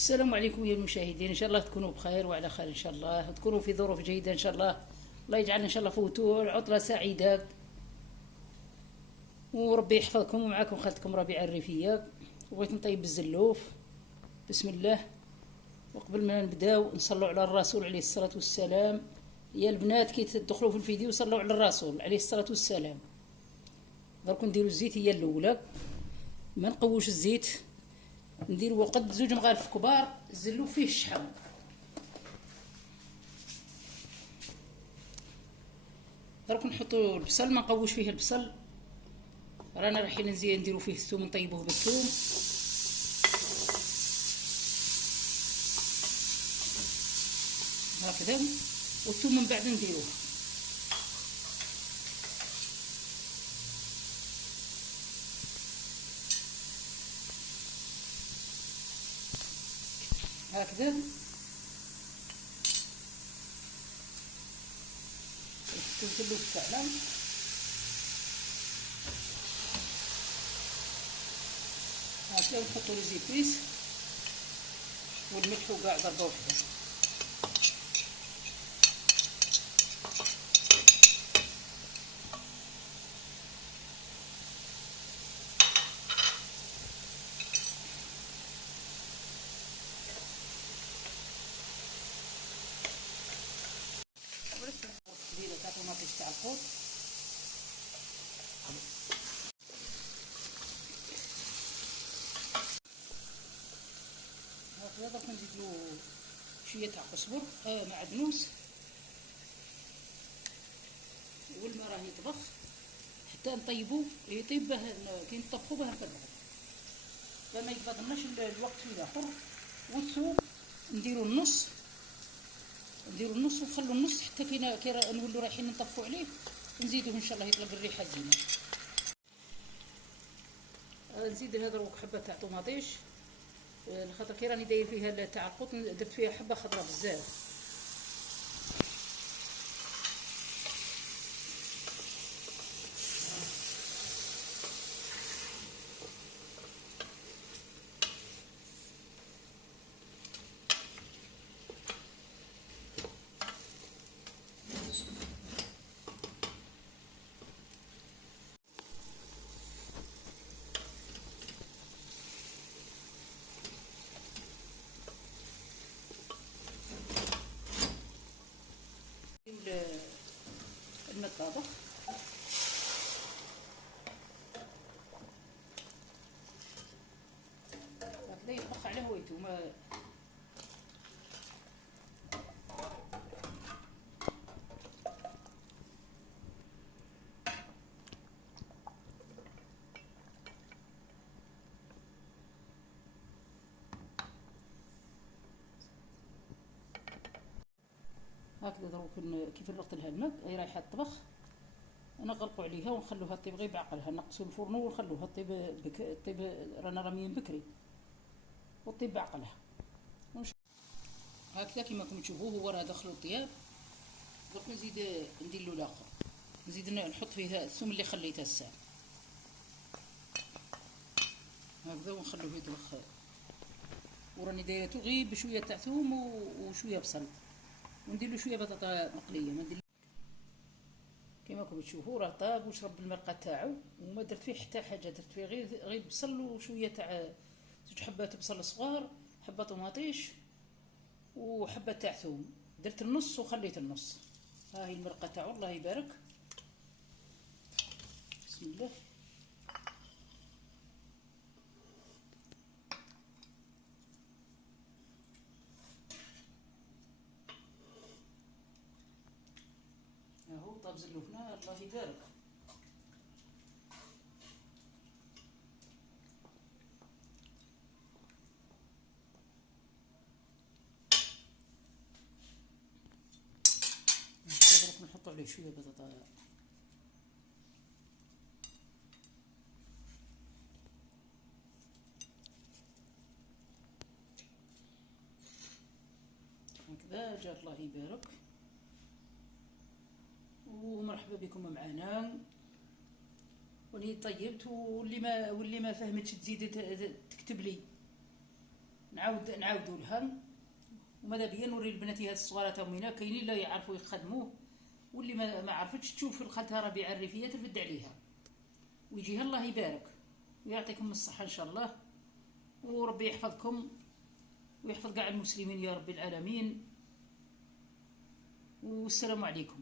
السلام عليكم يا المشاهدين، ان شاء الله تكونوا بخير وعلى خير ان شاء الله، وتكونوا في ظروف جيده ان شاء الله. الله يجعلنا ان شاء الله فوتوا عطله سعيده، وربي يحفظكم. ومعكم خالتكم ربيعه الريفيه. بغيت نطيب الزلوف. بسم الله. وقبل ما نبداو نصلوا على الرسول عليه الصلاه والسلام. يا البنات كي تدخلوا في الفيديو صلوا على الرسول عليه الصلاه والسلام. درك نديروا الزيت هي الاولى، ما نقووش الزيت، نديروا قد 2 مغارف كبار الزلوف فيه الشحم. درك نحطوا البصل، ما نقوش فيه البصل، رانا رايحين نزيد نديروا فيه الثوم، نطيبوه بالثوم هكذا، والثوم من بعد نديروه. هكذا الزلوف تاعنا. هكذا نحطوا لي زيتويس والملح وكاع ضربه وحده. ديروا تاع طوماطيش تاع القوط. هكذا درك نزيدو شويه تاع قزبر معدنوس، والماء راه يطبخ حتى نطيبو يطيب باه كي نطبخو باه نفرغو، فما يتبادلناش الوقت في الاخر. والثوم نديرو النص، ونخلو النص حتى كي نولو رايحين نطفو عليه، نزيدوه ان شاء الله يطلق الريحه زينه. نزيد هذا روك حبه تاع طوماطيش، لخاطر كي راني داير فيها تاع القوط درت فيها حبه خضراء بزاف. الماء طابخ، هكذا يطبخ على هويته. هكذا دروك كيف نغطي لها الماء هي رايحه تطبخ، نغلقوا عليها ونخلوها طيب غير بعقلها، نقصوا الفرن ونخلوها طيب رانا راميين بكري وطيب بعقلها. هكذا كيما راكم تشوفوه هو راه دخلوا الطياب. درك نزيد ندير له الاخر، نزيد نحط فيه الثوم اللي خليته الساعه هكذا، ونخلوه يطبخ. وراني دايرته غير بشويه تاع ثوم وشويه بصل، وندير له شويه بطاطا مقليه. ما ندير كيما راكم تشوفوا راه طاب وشرب المرقه تاعو، وما درت فيه حتى حاجه، درت فيه غير بصل وشويه تاع 2 حبات بصل صغار، حبه طوماطيش وحبه تاع ثوم، درت النص وخليت النص. ها هي المرقه تاعو الله يبارك. بسم الله. اهو طاب زلوفنا الله يبارك. نحطوا عليه شويه بطاطا هكذا، جا الله يبارك. ومرحبا بكم معنا. ولي طيبت، واللي ما فهمتش تزيد تكتب لي. نعاودوا لها. وماذا بيا نوري لبناتي هاد الصغار تاهما كاينين لا يعرفوا يخدموه، واللي ما عرفتش تشوف خالتها ربيعه الريفيه ترفد عليها ويجيها الله يبارك ويعطيكم الصحه ان شاء الله، وربي يحفظكم ويحفظ كاع المسلمين يا رب العالمين، والسلام عليكم.